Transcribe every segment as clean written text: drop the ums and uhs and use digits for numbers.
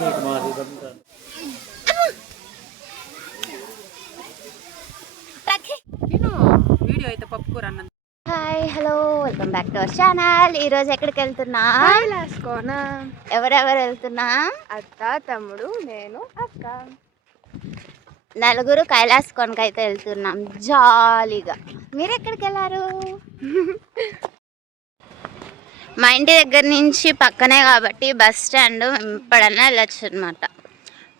Hi hello welcome back to our channel. ఈరోజు ఎక్కడికి వెళ్తున్నా? ఎవరెవరు వెళ్తున్నా? అత్త, తమ్ముడు, నేను, అక్క. నలుగురు కైలాస్ కొనకి అయితే వెళ్తున్నాం జాలీగా. మీరు ఎక్కడికి వెళ్ళారు? మా ఇంటి దగ్గర నుంచి పక్కనే కాబట్టి బస్ స్టాండ్ ఎప్పుడన్నా వెళ్ళొచ్చు అనమాట.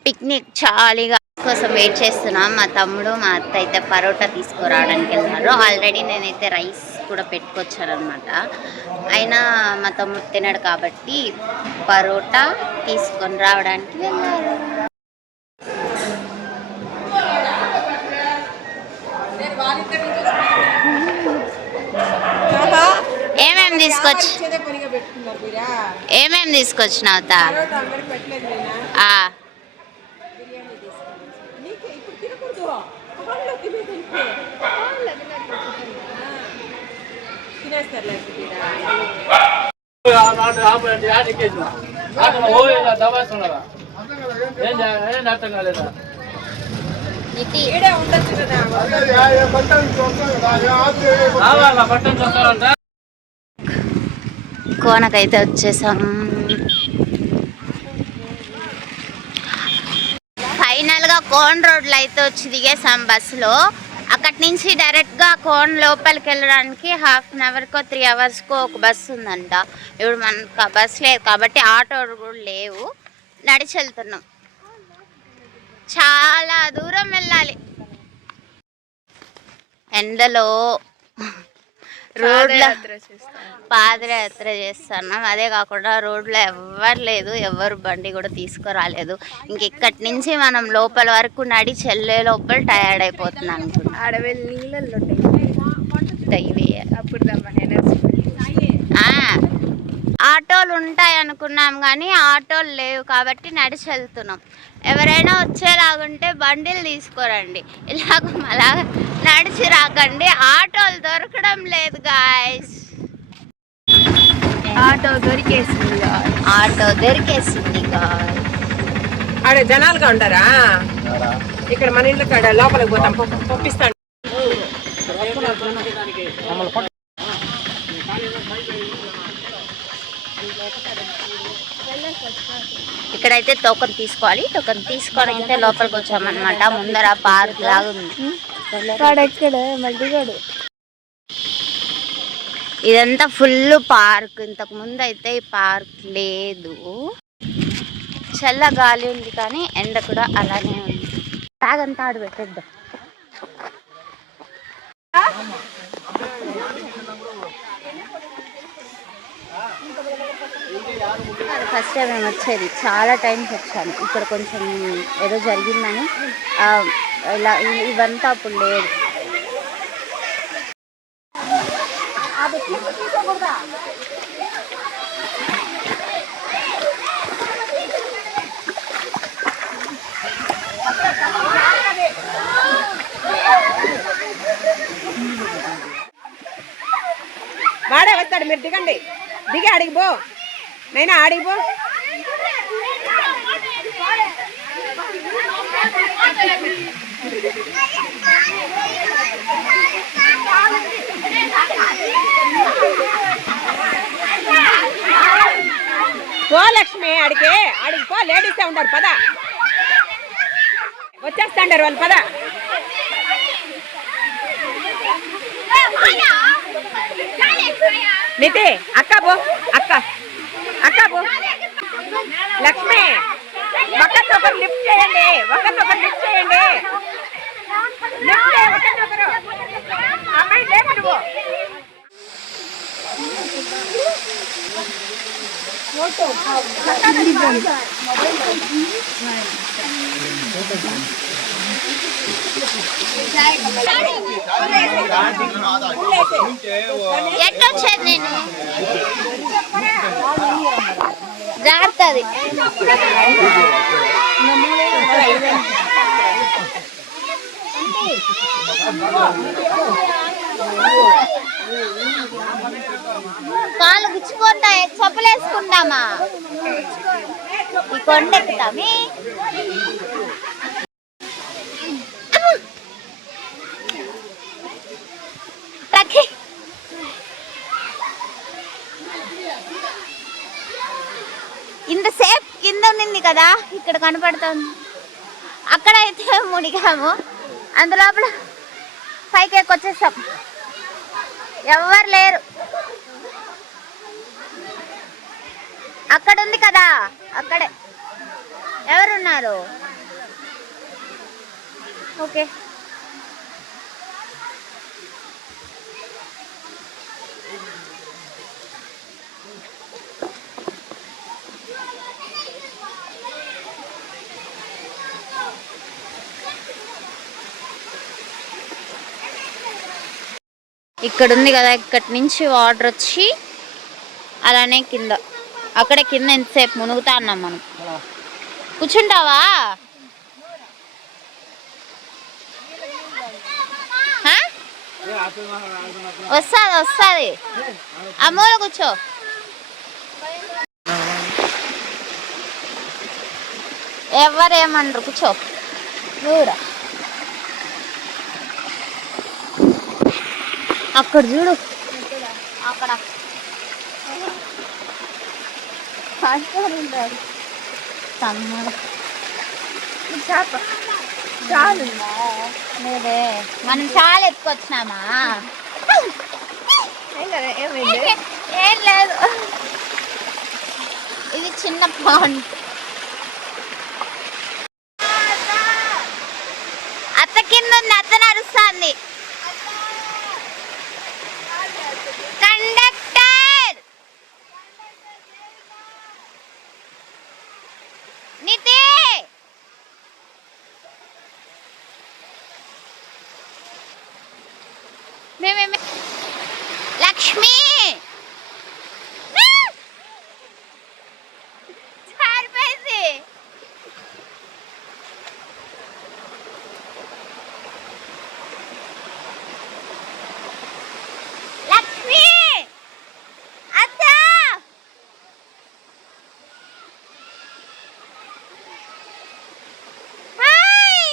పిక్నిక్ జాలీగా కోసం వెయిట్ చేస్తున్నాం. మా తమ్ముడు మా అత్త అయితే పరోటా తీసుకురావడానికి వెళ్ళారు. ఆల్రెడీ నేనైతే రైస్ కూడా పెట్టుకొచ్చాను అనమాట. అయినా మా తమ్ముడు తినడు కాబట్టి పరోటా తీసుకొని రావడానికి వెళ్ళారు. ఏమేమి తీసుకొచ్చినావు? కోనకైతే వచ్చేసాం. ఫైనల్గా కోన్ రోడ్లో అయితే వచ్చి దిగేసాం బస్సులో. అక్కడి నుంచి డైరెక్ట్గా కోన్ లోపలికి వెళ్ళడానికి 1/2 అవర్కో 3 అవర్స్కో ఒక బస్సు ఉందంట. ఇప్పుడు మనకు బస్సు లేదు కాబట్టి ఆటోలు కూడా లేవు, నడిచి వెళ్తున్నాం. చాలా దూరం వెళ్ళాలి ఎండలో. రోడ్లో పాదయాత్ర చేస్తున్నాం. అదే కాకుండా రోడ్లో ఎవ్వరు లేదు, ఎవరు బండి కూడా తీసుకురాలేదు. ఇంక ఇక్కడి నుంచి మనం లోపల వరకు నడిచి వెళ్ళే లోపల టయర్డ్ అయిపోతుంది అనుకుంటా. ఆడవెళ్ళి నీళ్ళల్లో ఆటోలు ఉంటాయి అనుకున్నాం కానీ ఆటోలు లేవు కాబట్టి నడిచి వెళ్తున్నాం. ఎవరైనా వచ్చేలాగుంటే బండిలు తీసుకోరండి, ఇలాగ మళ్ళా నడిచి రాకండి. ఆటోలు దొరకడం లేదు గాయస్. ఆటో దొరికేసింది ఆడే జనాలుగా ఉంటారా? ఇక్కడ మన ఇంట్లో కాడ లోపలికి పోతాం, పంపిస్తాను. ఇక్కడైతే టోకెన్ తీసుకోవాలి. టోకెన్ తీసుకొని అయితే లోపలికి వచ్చామన్నమాట. ముందర పార్క్ లాగా ఉంది. ఇదంతా ఫుల్ పార్క్. ఇంతకు ముందు అయితే ఈ పార్క్ లేదు. చల్ల గాలి ఉంది కానీ ఎండ కూడా అలానే ఉంది. బ్యాగ్ అంతా ఆడు పెట్టేద్దాం. ఫస్ట్ టైం మేము వచ్చేది, చాలా టైమ్స్ వచ్చాను. ఇక్కడ కొంచెం ఏదో జరిగిందని ఇలా ఇవంతా అప్పుడు లేదు. వాడే వస్తాడు, మీరు దిగండి. దిగి అడిగిపో, నైనా ఆడిపో. పో లక్ష్మి, ఆడికి పో. లేడీసే ఉంటారు, పద. వచ్చేస్తాండారు వాళ్ళు, పద. నితి అక్క పో, అక్క పో. లక్ష్మి ఒకరినొకరు లిఫ్ట్ చేయండి, అమ్మాయి లేపండి పో. ఎట్లొచ్చేది నేను జాగ్రత్త. కాళ్ళు గుచ్చుకుంటాయి, చెప్పులు వేసుకుంటామా? ఈ కొండ ఎక్కుతామే. ఇంతసేపు కింద ఉన్నింది కదా, ఇక్కడ కనపడుతుంది. అక్కడ అయితే మునిగాము, అందులోపల పైకి ఎక్కొచ్చేసాం. ఎవ్వరు లేరు. అక్కడ ఉంది కదా, అక్కడే ఎవరున్నారు? ఓకే, ఇక్కడ ఉంది కదా, ఇక్కడి నుంచి వాటర్ వచ్చి అలానే కింద, అక్కడే కింద ఎంతసేపు మునుగుతా అన్నాం మనం. కూర్చుంటావా? వస్తుంది వస్తుంది, అమ్మోలో కూర్చో. ఎవరేమనరు, కూర్చో. నువ్వురా, అక్కడ చూడు, అక్కడ తమ్ముడు చేప చాలు. లేదే, మనం చాలా ఎత్తుకొచ్చినామా? ఏమైంది? ఏం లేదు, ఇది చిన్న పాండ్. అత్త కింద ఉంది, అత్త నడుస్తుంది. కండక్టర్ నితి, లక్ష్మి, చారిపోయింది. లక్ష్మి, అత్త, హాయ్,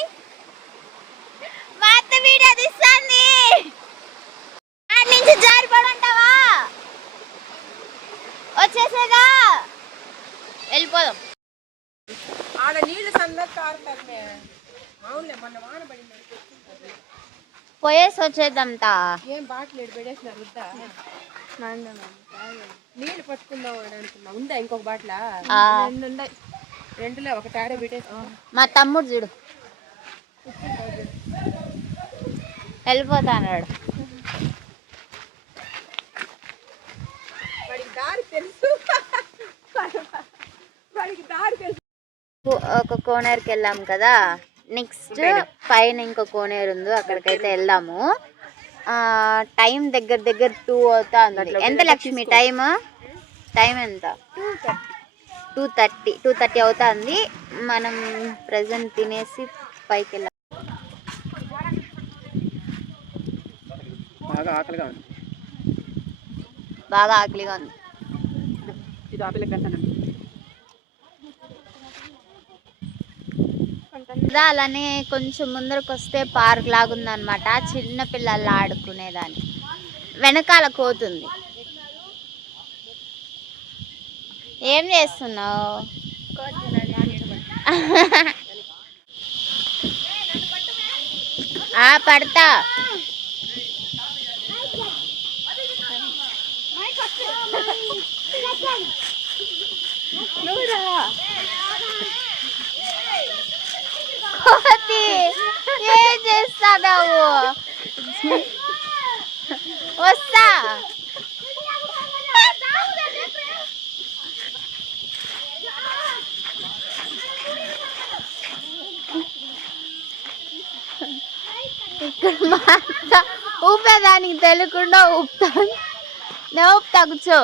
మా అత్త వీడియో తీస్తుంది. ఆడ నుంచి జారిపడంటావా? వచ్చేసేదా, వెళ్ళిపోదాం. ఆడ నీళ్ళు సందర్భ కారుతారు. అవునులే, మొన్న వాన పడింది. పోయేసి వచ్చేద్దాంతా. ఏం బాటిల్ పెడేసినారు వద్దా? నీళ్ళు పట్టుకుందాం అని అనుకున్నా. ఉందా ఇంకొక బాటిలా? రెండులే, ఒక టాడే పెట్టేసి. మా తమ్ముడు చూడు వెళ్ళిపోతా అన్నాడు. వాడికి దారి తెలుసు, వాడికి దారి తెలుసు. ఒక కోనేరుకి వెళ్ళాం కదా, నెక్స్ట్ పైన ఇంకో కోనేరు ఉంది, అక్కడికైతే వెళ్దాము. టైం దగ్గర 2 అవుతా ఉంది. ఎంత లక్ష్మి టైం? టైం ఎంత? 2:30 అవుతుంది. మనం ప్రజెంట్ తినేసి పైకి వెళ్ళాం. బాగా ఆకలిగా ఉంది. బాగా ఆకలిగా ఉంది. ఇది ఆపిల్లకి కట్టాను. అలానే కొంచెం ముందరకు వస్తే పార్క్ లాగుంది అనమాట, చిన్న పిల్లలు ఆడుకునేదాన్ని. వెనకాల కోతుంది. ఏం చేస్తున్నావు? పడతా. కోతి ఏం చేస్తావు? వస్తా. ఇక్కడ మా అత్త ఊపేదానికి తెలియకుండా ఊపుతాను. నేను ఊపుతా, కూర్చో.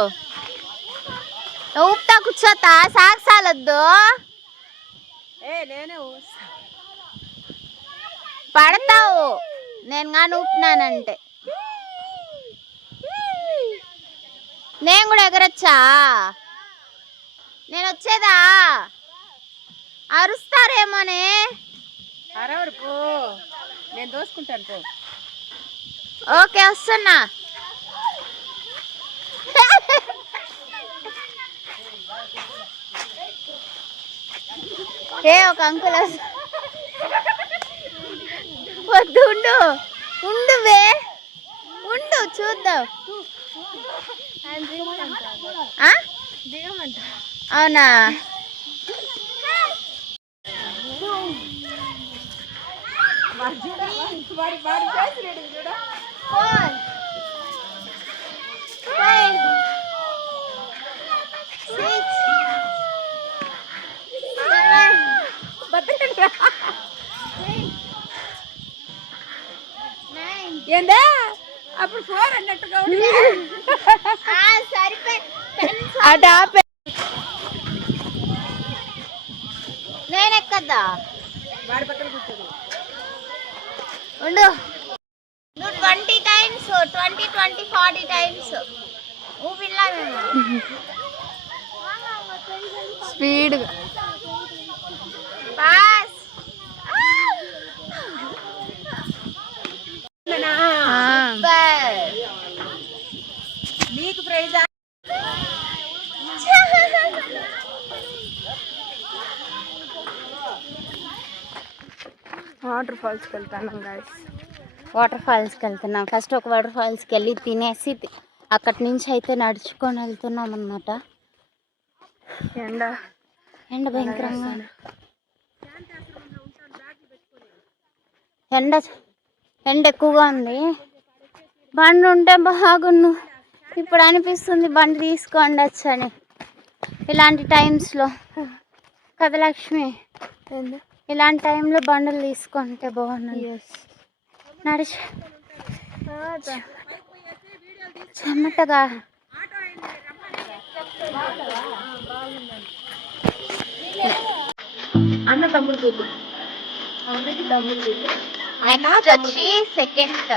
ఊపుతా, కూర్చోతా. సాగసాలొద్దు, పడతావు. నేను కానీ ఊపినానంటే నేను కూడా ఎగరొచ్చా? నేను వచ్చేదా? అరుస్తారేమోనే. అరవరు పో, నేను దోసుకుంటాను పో. ఓకే వస్తున్నా. ఏ ఒక అంకుల్ వద్దు, ఉండు ఉండు వే, ఉండు చూద్దాం. ఆ? అవునా? ఏందా అప్పుడు 4 అన్నట్టుగా నేను ఎక్కద్దా? వాడి పక్కన కూర్చోదు. ఉండు, నువ్వు 20 టైమ్స్ 20 20 40 టైమ్స్ ఊపిల్లా మేము స్పీడ్గా పాస్. నీకు ప్రైజ్ వాటర్ ఫాల్స్కి వెళ్తాను గాయస్. వాటర్ ఫాల్స్కి వెళ్తున్నాం. ఫస్ట్ ఒక వాటర్ ఫాల్స్కి వెళ్ళి తినేసి అక్కడి నుంచి అయితే నడుచుకొని వెళ్తున్నాం అన్నమాట. ఎండ భయంకరంగా, ఎండ ఎక్కువగా ఉంది. బండి ఉంటే బాగున్ను. ఇప్పుడు అనిపిస్తుంది బండి తీసుకోండి వచ్చని ఇలాంటి టైమ్స్లో కదా లక్ష్మి. ఇలాంటి టైంలో బండులు తీసుకుంటే బాగున్నాయి. నడిచి చెమటగా అన్న తమ్ముడు వచ్చి సెకండ్,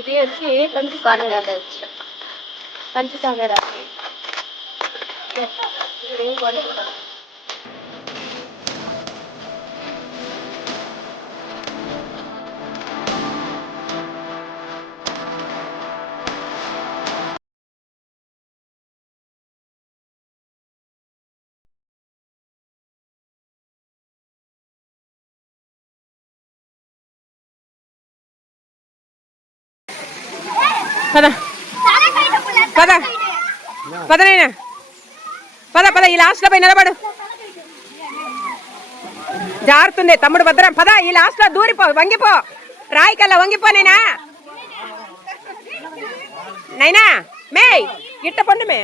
ఇది వచ్చి కంచి తాగరా. పద పద పదనైనా, పద పద, ఈ లాస్ట్ లో పోయి నిలబడు. జారుతుంది తమ్ముడు భద్రం. పద, ఈ లాస్ట్ లో దూరిపో, వంగిపో, రాయికల్లా వంగిపో. నైనా మే ఇట్ట పండు మే,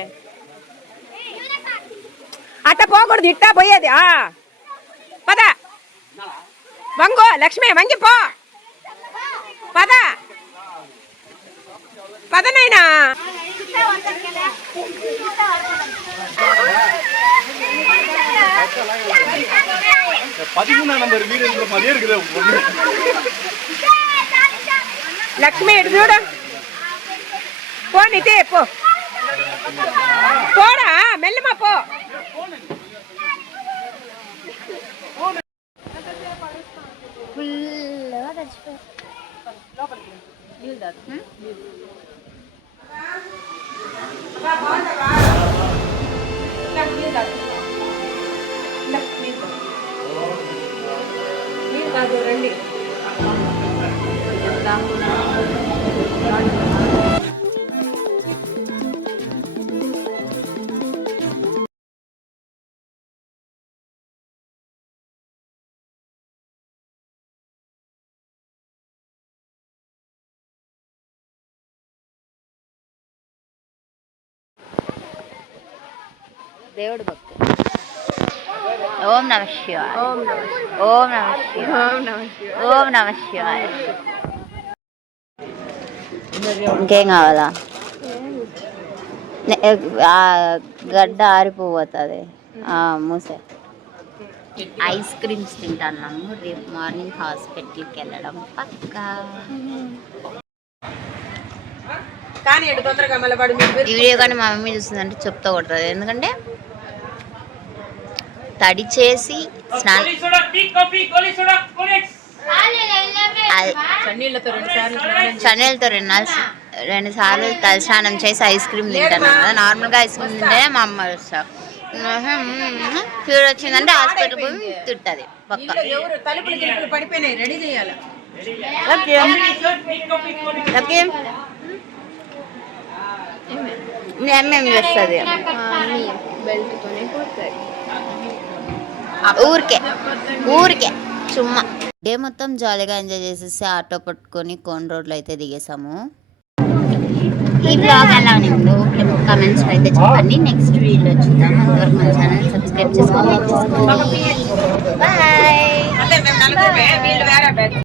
అట్ట పోకూడదు, ఇట్టా పోయేది. పద వంగు లక్ష్మి, వంగిపో. పద பதனைனா நம்பர் வீடு மாதிரியே இருக்குது. லக்ஷ்மி எடுத்து விட போ, நித்தே போ, போடா மெல்லமா போ. రండి దేవుడు భక్తి. ఓం నమ శివాయ, ఓం నమ శివాయ, ఓం నమ శివాయ. ఇంకేం కావాలా? గడ్డ ఆరిపోతుంది. మూసే ఐస్ క్రీమ్స్ తింటాన్నాము. రేపు మార్నింగ్ హాస్పిటల్కి వెళ్ళడం పక్కా. ఈ వీడియో కానీ మా మమ్మీ చూస్తుందంటే చెప్తా కొడుతుంది. ఎందుకంటే తడి చేసి స్నానం చన్నీళ్ళతో 2 సార్లు చన్నీళ్ళతో 2 సార్లు తలస్నానం చేసి ఐస్ క్రీమ్ తింటాను కదా. నార్మల్గా ఐస్ క్రీమ్ తింటేనే మా అమ్మ వస్తారు. ఫీవర్ వచ్చిందంటే హాస్పిటల్ పోయి తింటుంది పక్క. ఎవరు తలుపులు గిలుపులు పడిపోయినాయి, రెడీ చేయాలి. ఏమేమి చేస్తుంది బెల్ట్తోనే పోతుంది. ఊరికే చుమ్మా. డే మొత్తం జాలీగా ఎంజాయ్ చేసేసి ఆటో పట్టుకొని కోన్ రోడ్లో అయితే దిగేసాము. ఈ బ్లాగ్ ఎలా ఉందో కమెంట్స్ అయితే చెప్పండి. నెక్స్ట్ వీడియోలో చూద్దాం. అంతవరకు మన ఛానల్ సబ్స్క్రైబ్ చేసుకోండి. బాయ్. అంటే మేము 40 వీళ్ళు వేరే బ్యాచ్.